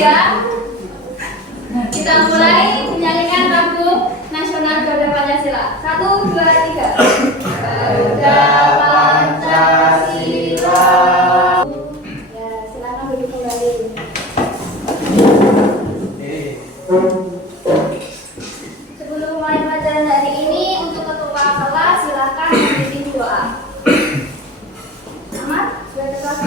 ya. Kita mulai menyanyikan lagu nasional Garuda Pancasila. 1, 2, 3. Garuda Pancasila. Ya, silakan duduk kembali. Sebelum mulai pelajaran hari ini, untuk ketua kelas silakan memimpin doa. Ahmad, sudah ke kelas?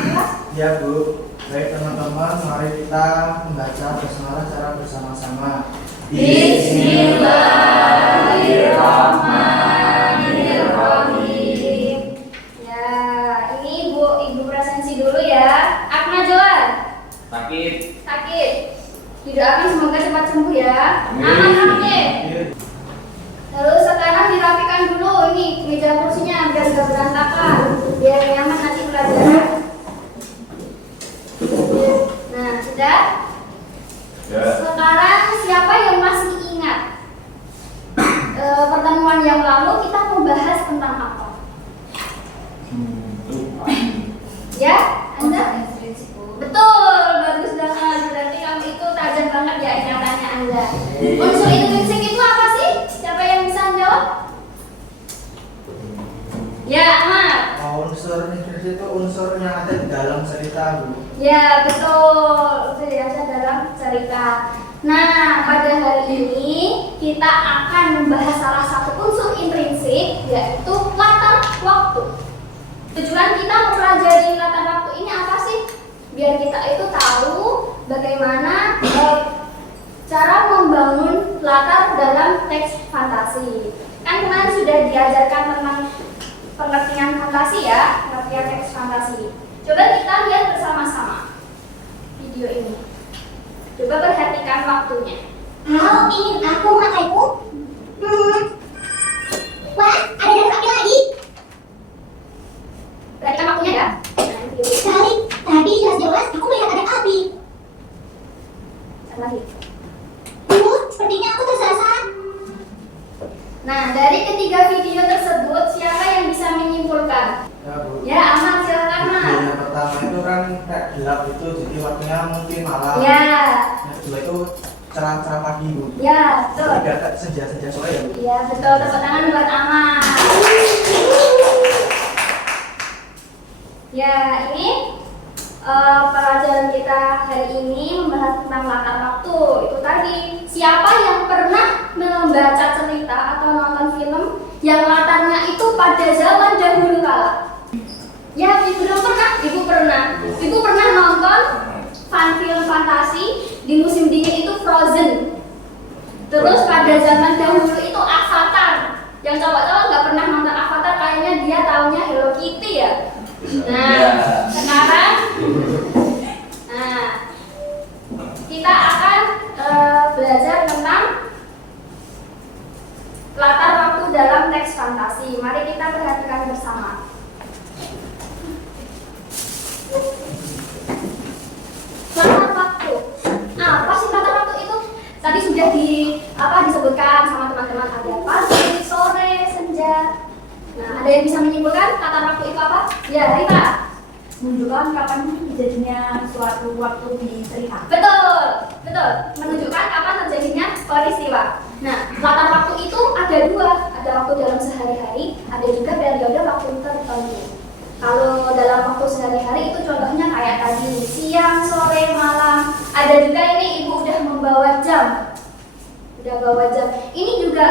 Ya Bu. Baik teman-teman, mari kita membaca basmalah secara bersama-sama. Bismillahirrahmanirrahim. Ya, ini Ibu presensi dulu ya. Akma Joan. Sakit. Didoakan semoga cepat sembuh ya. Aman Hamid. Lalu sekarang dirapikan dulu ini meja kursinya biar nggak berantakan, biar nyaman nanti pelajaran. Nah, sudah? Ya. Sekarang siapa yang masih ingat pertemuan yang lalu kita membahas tentang apa? Ya, Anda? Betul, bagus banget. Berarti kamu itu tajam banget ya ingatannya Anda. Unsur intrinsik itu apa sih? Siapa yang bisa jawab? Ya, Ahmad. Unsur intrinsik itu unsur yang ada di dalam cerita, Bu. Ya, betul. Itu ada dalam cerita. Nah, pada hari ini kita akan membahas salah satu unsur intrinsik, yaitu latar waktu. Tujuan kita mempelajari latar waktu ini apa sih? Biar kita itu tahu bagaimana cara membangun latar dalam teks fantasi. Kan kemarin sudah diajarkan tentang pengertian fantasi ya, pengertian teks fantasi. Coba kita lihat bersama-sama video ini. Coba perhatikan waktunya. Kalau ingin aku memakaiku, wah, ada dari kaki lagi. Perhatikan waktunya ya. Sekali, tadi jelas-jelas aku melihat ada api. Satu lagi. Sepertinya aku tersasar. Nah, dari ketiga video tersebut, siapa yang bisa menyimpulkan? Ya Bu. Ya, Ahmad, silakan Ahmad. Yang pertama itu kan kayak gelap itu, jadi waktunya mungkin malam. Ya, Yang kedua itu cerah-cerah pagi, Bu. ya, betul. Tidak kayak senja-senja sore ya, Bu. Iya, betul. Tepuk tangan buat Ahmad. Ya, ini pelajaran kita hari ini membahas tentang latar waktu. Itu tadi, siapa yang pernah membaca cerita atau nonton film yang latarnya itu pada zaman dahulu kala? Ya, Ibu belum pernah? Ibu pernah. Ibu pernah nonton film fantasi di musim dingin itu Frozen. Terus pada zaman dahulu itu Avatar. Yang cowok-cowok nggak pernah nonton Avatar, kayaknya dia taunya Hello Kitty ya. Nah, sekarang kita akan belajar tentang latar waktu dalam teks fantasi. Mari kita perhatikan bersama. Latar waktu. Apa sih latar waktu itu? Tadi sudah disebutkan sama teman-teman, ada pagi, sore, senja. Nah, ada yang bisa menyimpulkan latar waktu itu apa? Ya, Rita. Menunjukkan kapan terjadinya suatu waktu di cerita. Betul. Menunjukkan kapan terjadinya peristiwa. Nah, latar waktu itu ada dua. Ada waktu dalam sehari-hari, ada juga periode waktu tertentu. Kalau dalam waktu sehari-hari itu contohnya kayak tadi, siang, sore, malam. Ada juga ini Ibu udah membawa jam. Ini juga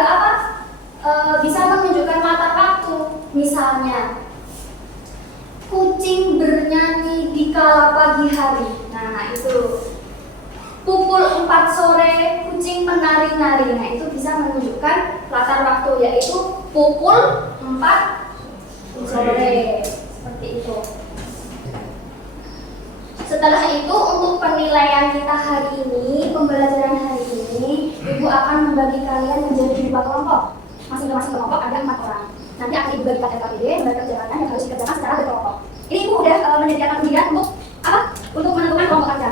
bisa menunjukkan latar waktu. Misalnya, kucing bernyanyi di kala pagi hari. Nah, itu. Pukul 4 sore, kucing menari-nari. Nah, itu bisa menunjukkan latar waktu, yaitu pukul 4 sore. Seperti itu. Setelah itu, untuk penilaian kita hari ini, pembelajaran hari ini, Ibu akan membagi kalian menjadi 2 kelompok. Masing-masing kelompok ada 4 orang. Nanti akan Ibu bagikan LKPD, membagikan jabatan yang harus dikerjakan secara berkelompok. Ini Ibu udah menyediakan ujian untuk apa? Untuk menentukan kelompok Anda.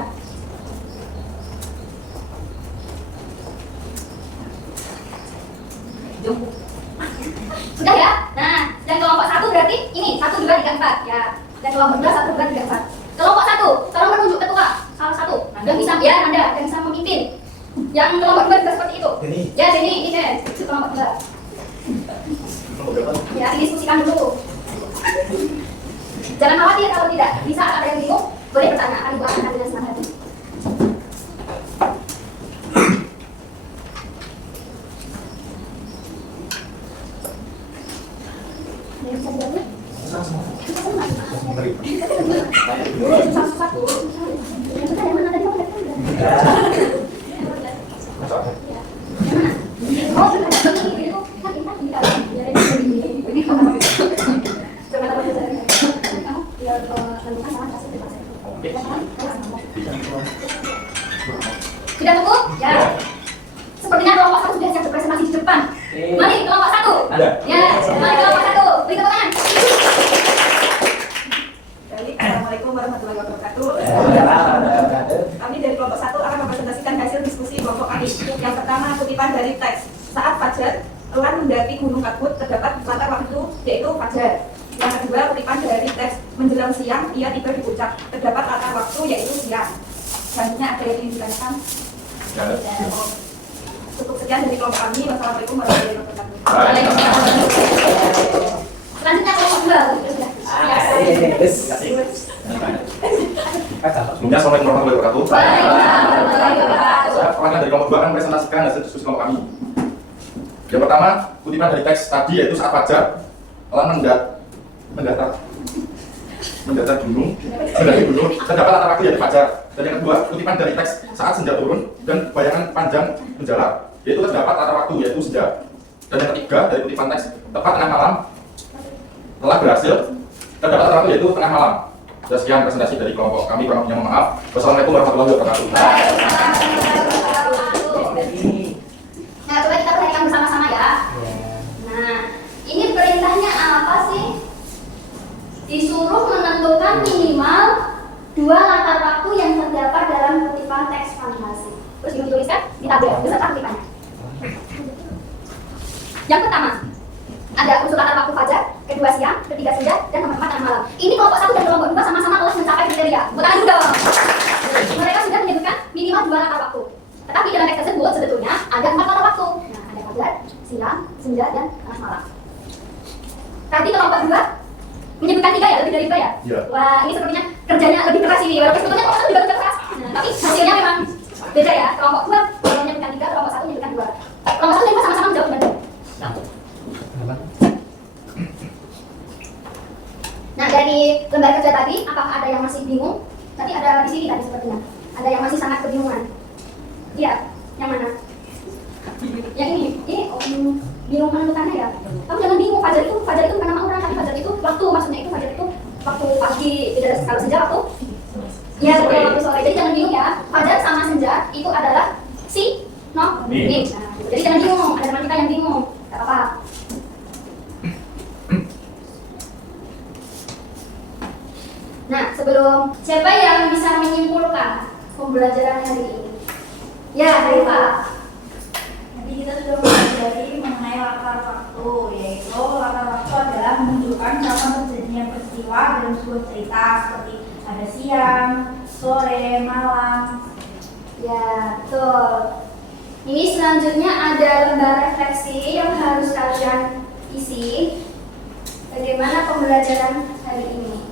Sudah ya? Nah, dan kelompok 1 berarti ini 1, 2, 3, 4 ya. Dan kelompok 2 1, 2, 3, 4. Kelompok 1, tolong menunjuk ketua salah satu. Yang bisa, ya Anda yang bisa memimpin. Yang kelompok 2 juga seperti itu. Ini. Ya sini, ini deh, kelompok 2. Ya, didiskusikan dulu. Jangan khawatir kalau tidak bisa ada yang bingung, boleh bertanya, akan Ibu akan dengan senang hati. Sudah cukup? Ya. Sepertinya kelompok 1 sudah siap berpresentasi di depan. Mari kelompok 1. Ada. Ya, mari kelompok 1. Beri tepuk tangan. Baik, Assalamualaikum warahmatullahi wabarakatuh. Kami dari kelompok 1 akan mempresentasikan hasil diskusi kelompok kami. Yang pertama, kutipan dari teks. Saat fajar, Elan mendaki Gunung Kabut, terdapat latar waktu yaitu fajar. Yang kedua, kutipan dari teks menjelang siang, ia tiba di puncak, terdapat latar waktu yaitu siang. Selanjutnya ada yang ingin ditanyakan? Cukup sekian dari kelompok kami. Wassalamualaikum warahmatullahi wabarakatuh. Selanjutnya kelompok 2. Sebelumnya, Assalamualaikum warahmatullahi wabarakatuh. Saya perwakilan dari kelompok 2 akan presentasikan hasil diskusi kelompok kami. Yang pertama, kutipan dari teks tadi yaitu saat fajar, Elan mendaki gunung, terdapat latar waktu yaitu fajar. Dan yang kedua, kutipan dari teks saat senja turun dan bayangan panjang menjalar, yaitu terdapat latar waktu yaitu senja. Dan yang ketiga, dari kutipan teks tepat tengah malam telah berhasil, terdapat latar waktu yaitu tengah malam. Dan sekian presentasi dari kelompok kami, kurang lebihnya mohon maaf. Wassalamualaikum warahmatullahi wabarakatuh. Nah, coba kita perhatikan bersama-sama ya. Nah, ini perintahnya apa sih? Disuruh menentukan minimal 2 latar waktu yang terdapat dalam kutipan teks fantasi. Terus dituliskan di tabel beserta kutipannya. Yang pertama, ada unsur latar waktu fajar, kedua siang, ketiga senja, dan nomor 4 tengah malam. Ini kelompok 1 dan kelompok 2 sama-sama telah mencapai kriteria. Bukan juga. Mereka sudah menyebutkan minimal 2 latar waktu. Tetapi dalam teks tersebut sebetulnya ada 4 latar waktu. Nah, ada fajar, siang, senja, dan tengah malam. Tadi kelompok 2 menyebutkan 3 ya, lebih dari 2 ya? Iya. Wah, ini sepertinya kerjanya lebih keras ini. Walaupun sebetulnya kelompok 1 juga kerja keras. Nah, tapi hasilnya memang beda ya. Kelompok 2 menyebutkan 3, kelompok 1 menyebutkan 2. Kelompok 1 juga sama-sama menjawab benar. Nah, dari lembar kerja tadi, apakah ada yang masih bingung? Tadi ada di sini tadi sepertinya. Ada yang masih sangat kebingungan. Iya, yang mana? Yang ini bingung menentukannya ya. Kamu jangan bingung, fajar itu bukan nama orang, tapi fajar itu waktu, maksudnya itu fajar itu waktu pagi, tidak kalau senja waktu. Ya, betul, waktu sore. Jadi jangan bingung ya. Fajar sama senja itu adalah sinonim. Nah, jadi jangan bingung, ada teman kita yang bingung. Gak apa-apa. Nah, sebelum siapa yang bisa menyimpulkan pembelajaran hari ini? Ya, Rifah. Jadi kita sudah mempelajari mengenai latar waktu, yaitu latar waktu adalah menunjukkan kapan terjadinya peristiwa dalam sebuah cerita seperti ada siang, sore, malam. Ya, betul. Ini selanjutnya ada lembar refleksi yang harus kalian isi. Bagaimana pembelajaran hari ini?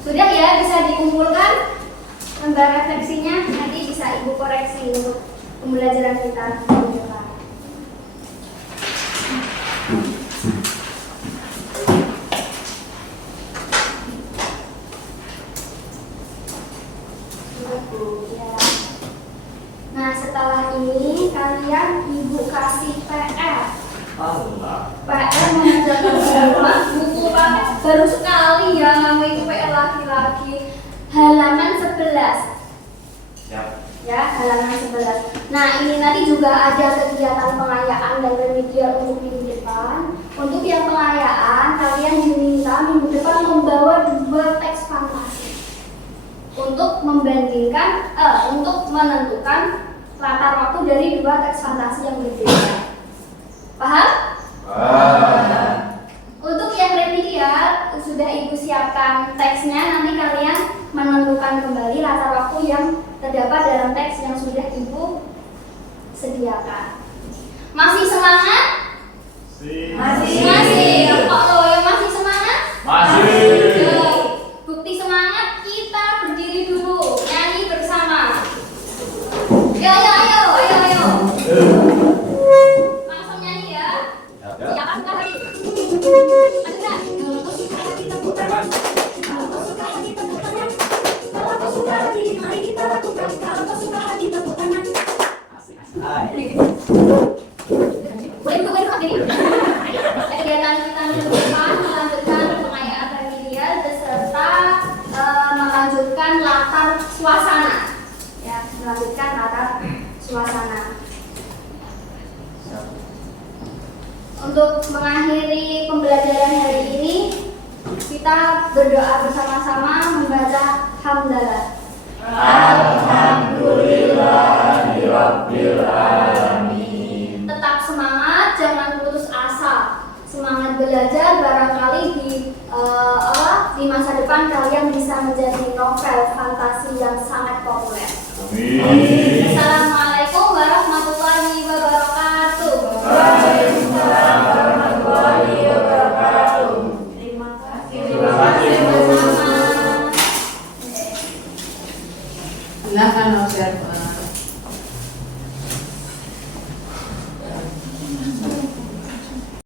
Sudah ya, bisa dikumpulkan lembar refleksinya, nanti bisa Ibu koreksi untuk pembelajaran kita minggu depan. Nah, setelah ini kalian Ibu kasih PR. PR mengerjakan semua buku paket baru sekali ya, namanya PR laki-laki, halaman 11. Ya, halaman 11. Nah, ini nanti juga ada kegiatan pengayaan dan remedial untuk minggu depan. Untuk yang pengayaan, kalian diminta minggu depan membawa 2 teks fantasi. untuk untuk menentukan latar waktu dari dua teks fantasi yang berbeda. Paham? Untuk yang remedial sudah Ibu siapkan teksnya, nanti kalian menentukan kembali latar waktu yang terdapat dalam teks yang sudah Ibu sediakan. Masih semangat? Masih. Kalau yang masih semangat? Masih. Bukti semangat, kita berdiri dulu, nyanyi bersama. Ayo. Langsung nyanyi ya. Siapa suka hati? Kegiatan kita minggu depan melanjutkan pengayaan remedial beserta melanjutkan latar suasana. Ya, melanjutkan latar suasana. Untuk mengakhiri pembelajaran hari ini, kita berdoa bersama-sama membaca hamdalah. Alhamdulillahirabbil alamin. Tetap semangat, jangan putus asa. Semangat belajar, barangkali di masa depan kalian bisa menjadi novel fantasi yang sangat populer. Amin.